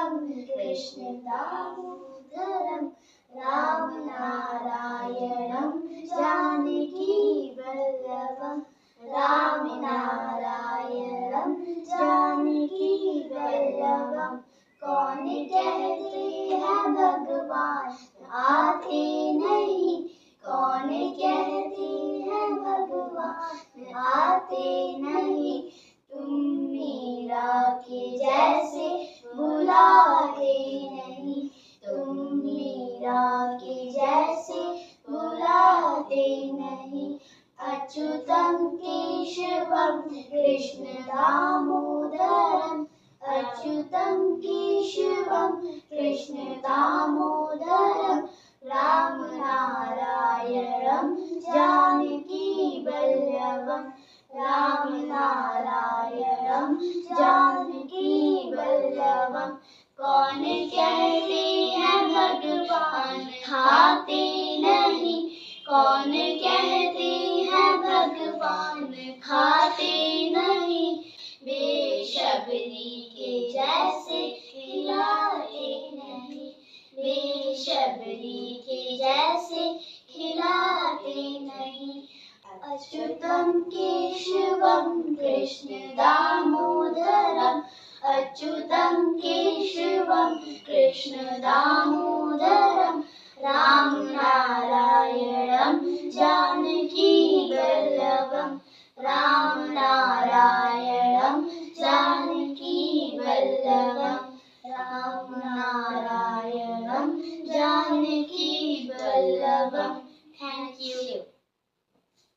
शिवम कृष्ण दामोदरम राम नारायणं जानकी वल्लभम राम नारायणं जानकी वल्लभम। कौन कहते हैं भगवान आते नहीं, कौन कहते हैं भगवान आते नहीं, तुम मीरा के जैसे बुलाते नहीं, तुम मीरा के जैसे बुलाते नहीं। अच्युतम केशवम कृष्ण दामोदरम अच्युतम केशवम कृष्ण दामोदरम राम नारायणं जानकी वल्लभम राम नारायणं जानकी वल्लभम। कौन कहते हैं भगवान खाते नहीं, कौन कहते हैं भगवान खाते नहीं, बेशबरी के जैसे खिलाते नहीं, बेशबरी के जैसे खिलाते नहीं। अच्युतम केशवम कृष्ण दामोदरम अच्युतम केशवम कृष्ण दामोदरम राम नारायणं जानकी वल्लभम राम नारायणं जानकी वल्लभम राम नारायणं जानकी वल्लभम। Thank you.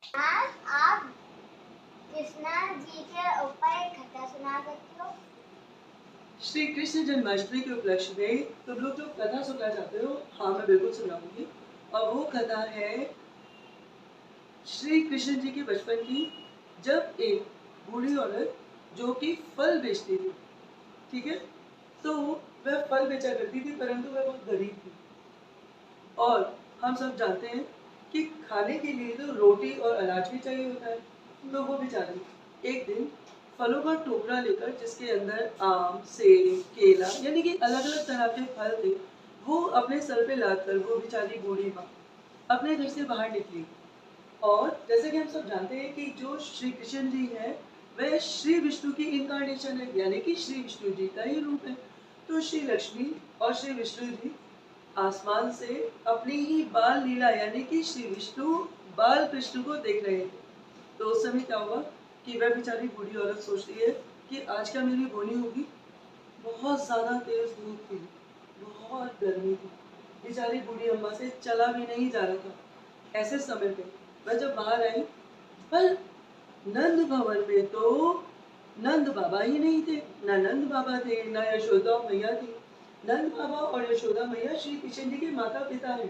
आज आप कृष्णा जी के ऊपर एक कथा सुना सकते हो? श्री कृष्ण जन्माष्टमी के उपलक्ष्य में तुम लोग जो कथा सुनना चाहते हो, हाँ मैं बिल्कुल सुनाऊंगी। और वो कथा है श्री कृष्ण जी के बचपन की, जब एक बूढ़ी औरत जो कि फल बेचती थी, ठीक है, तो वह फल बेचा करती थी, परंतु वह बहुत गरीब थी। और हम सब जानते हैं कि खाने के लिए तो रोटी और अनाज भी चाहिए होता है। तो वो बेचारी एक दिन फलों का टोकरा लेकर, जिसके अंदर आम, सेब, केला यानी कि अलग अलग तरह के फल थे, वो अपने सर पे लाद कर वो बेचारी बूढ़ी माँ अपने घर से बाहर निकली। और जैसे कि हम सब जानते हैं कि जो श्री कृष्ण जी है वह श्री विष्णु की इनकारनेशन है, यानी कि श्री विष्णु जी का ही रूप है। तो श्री लक्ष्मी और श्री विष्णु जी आसमान से अपनी ही बाल लीला यानी कि श्री विष्णु बाल कृष्ण को देख रहे थे। तो उस समय क्या हुआ कि वह बेचारी बूढ़ी औरत सोचती है कि आज क्या मेरी बोनी होगी। बहुत ज़्यादा तेज धूप थी, बहुत गर्मी थी, बेचारी बूढ़ी अम्मा से चला भी नहीं जा रहा था। ऐसे समय पे वह जब बाहर आई, पर नंद भवन में तो नंद बाबा ही नहीं थे, ना नंद बाबा थे, ना यशोदा मैया थी। नंद बाबा और यशोदा मैया श्री कृष्ण जी के माता पिता हैं।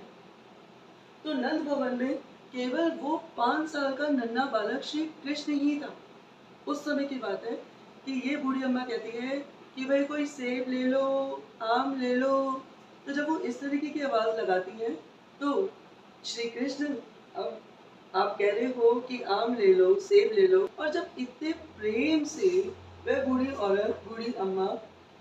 तो नंद भवन में केवल वो 5 साल का नन्हा बालक श्री कृष्ण ही था। उस समय की बात है कि ये बूढ़ी अम्मा कहती है कि भाई कोई सेब ले लो, आम ले लो। तो जब वो इस तरीके की आवाज लगाती है तो श्री कृष्ण, अब आप कह रहे हो कि आम ले लो, सेब ले लो, और जब इतने प्रेम से वह बूढ़ी औरत, बूढ़ी अम्मा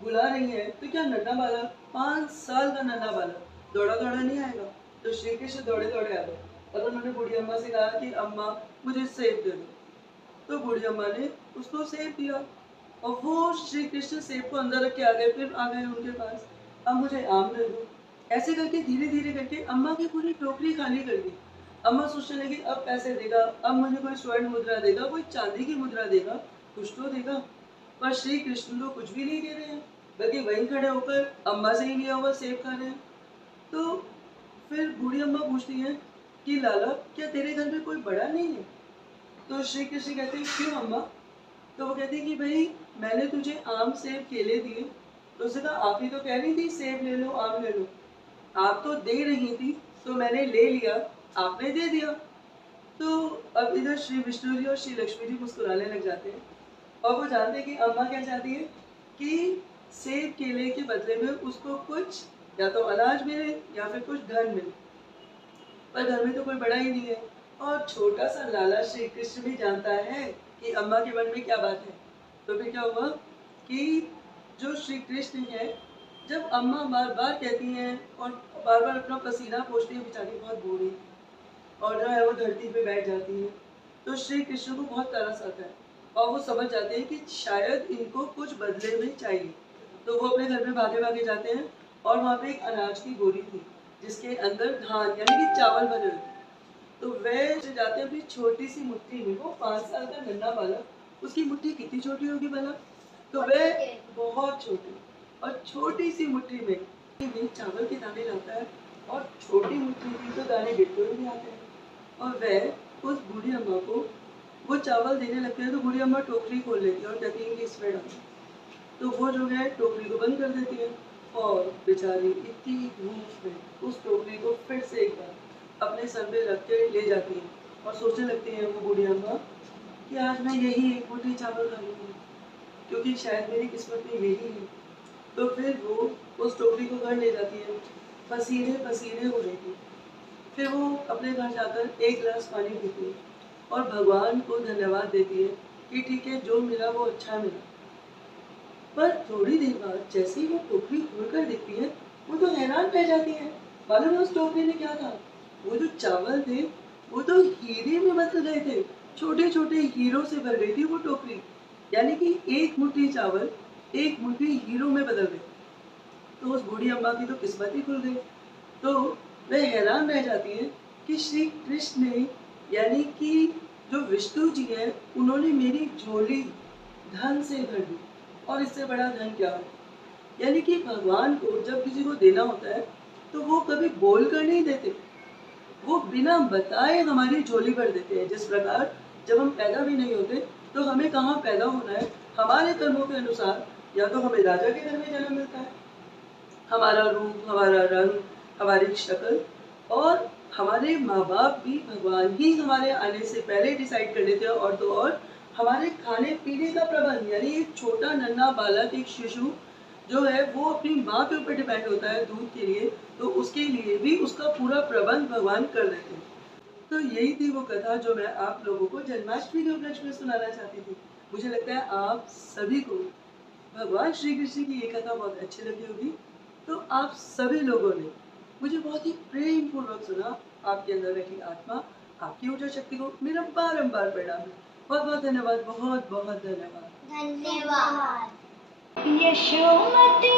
बुला रही है, तो क्या नन्हा बालक, 5 साल का नन्हा बालक दौड़ा दौड़ा नहीं आएगा? तो श्री कृष्ण दौड़े दौड़े आ गए और उन्होंने बूढ़ी अम्मा से कहा कि अम्मा मुझे सेब दे दो। तो बूढ़ी अम्मा ने उसको सेब दिया और वो श्री कृष्ण सेब को अंदर रख के आ गए, फिर आ गए उनके पास, अब मुझे आम दे दो। ऐसे करके धीरे धीरे करके अम्मा की पूरी टोकरी खाली कर दी। अम्मा सोचने लगी अब पैसे देगा, अब मुझे कोई स्वर्ण मुद्रा देगा, कोई चांदी की मुद्रा देगा, कुछ तो देगा। पर श्री कृष्ण तो कुछ भी नहीं दे रहे हैं, बल्कि वहीं खड़े होकर अम्मा से ही लिया हुआ सेब खा रहे हैं। तो फिर बूढ़ी अम्मा पूछती है कि लाला क्या तेरे घर में कोई बड़ा नहीं है? तो श्री कृष्ण कहते हैं क्यों अम्मा? तो वो कहती है कि भाई मैंने तुझे आम सेब केले दिए, तो उसने कहा आप ही तो कह रही थी सेब ले लो, आम ले लो, आप तो दे रही थी, तो मैंने ले लिया, आपने दे दिया। तो अब इधर श्री विष्णु जी और श्री लक्ष्मी जी मुस्कुराने लग जाते हैं और वो जानते हैं कि अम्मा क्या चाहती है कि सेब केले के बदले में उसको कुछ या तो अनाज मिले या फिर कुछ धन मिले, पर घर में तो कोई बड़ा ही नहीं है। और छोटा सा लाला श्री कृष्ण भी जानता है कि अम्मा के मन में क्या बात है। तो फिर क्या हुआ कि जो श्री कृष्ण है जब अम्मा बार बार कहती हैं और बार बार अपना पसीना पोंछती है, बेचारी बहुत बूढ़ी, और जो है वो धरती पे बैठ जाती है, तो श्री कृष्ण को बहुत तरस आता है और वो समझ जाते हैं कि शायद इनको कुछ बदले में चाहिए। तो वो अपने घर में भागे भागे जाते हैं और वहाँ पे एक अनाज की बोरी थी जिसके अंदर धान यानी कि चावल भरे हुए थे। तो वह जो जाते हैं अपनी छोटी सी मुट्ठी में, वो 5 साल का नन्हा बालक, उसकी मुट्ठी कितनी छोटी होगी भला? तो वह बहुत छोटी, और छोटी सी मुट्ठी में चावल के दाने लाता है, और छोटी मुट्ठी में तो दाने बिल्कुल नहीं आते हैं। और वह उस बूढ़ी अम्मा को वो चावल देने लगते हैं, तो बूढ़ी अम्मा टोकरी खोल लेती है और कहती है कि इसमें डालो। तो वो जो है टोकरी को बंद कर देती है, और बेचारी इतनी धूप में उस टोकरी को फिर से एक बार अपने सर पे रख के ले जाती है, और सोचने लगती है वो बूढ़ी अम्मा कि आज मैं यही एक मुट्ठी चावल खा लूँगी, क्योंकि शायद मेरी किस्मत में यही है। तो फिर वो उस टोकरी को घर ले जाती है, पसीने पसीने हो रही थी। फिर वो अपने घर जाकर एक गिलास पानी पीती है और भगवान को धन्यवाद देती है कि ठीक है, जो मिला वो अच्छा मिला। पर थोड़ी देर बाद जैसे ही वो टोकरी खोलकर देखती है, वो तो हैरान रह जाती है। मालूम है उस टोकरी में क्या था? वो जो चावल थे वो तो हीरे में बदल गए थे, छोटे छोटे हीरों से भर गई थी वो टोकरी। यानी कि एक मुट्ठी चावल एक मुट्ठी हीरो में बदल गए। तो उस बूढ़ी अम्मा की तो किस्मत ही खुल गई। तो वह हैरान रह जाती है कि श्री कृष्ण ने, यानी कि जो विष्णु जी हैं, उन्होंने मेरी झोली धन से भर दी, और इससे बड़ा धन क्या हो। यानी कि भगवान को जब किसी को देना होता है तो वो कभी बोल कर नहीं देते, वो बिना बताए हमारी झोली भर देते हैं। जिस प्रकार जब हम पैदा भी नहीं होते तो हमें कहाँ पैदा होना है, हमारे कर्मों के अनुसार या तो हमें राजा के घर में जन्म मिलता है, हमारा रूप, हमारा रंग, हमारी शक्ल, और हमारे माँ बाप भी भगवान ही हमारे आने से पहले डिसाइड कर लेते हैं। और तो और हमारे खाने पीने का प्रबंध, यानी एक छोटा नन्हा बालक, एक शिशु जो है वो अपनी माँ के ऊपर डिपेंड होता है दूध के लिए, तो उसके लिए भी उसका पूरा प्रबंध भगवान कर देते हैं। तो यही थी वो कथा जो मैं आप लोगों को जन्माष्टमी के उपलक्ष्य में सुनाना चाहती थी। मुझे लगता है आप सभी को भगवान श्री कृष्ण की ये कथा बहुत अच्छी लगी होगी। तो आप सभी लोगों ने मुझे बहुत ही प्रेम पूर्वक सुना। आपके अंदर बैठी आत्मा, आपकी ऊर्जा शक्ति को मेरा बारंबार प्रणाम है। बहुत बहुत धन्यवाद, बहुत बहुत धन्यवाद। धन्यवाद। यशोमती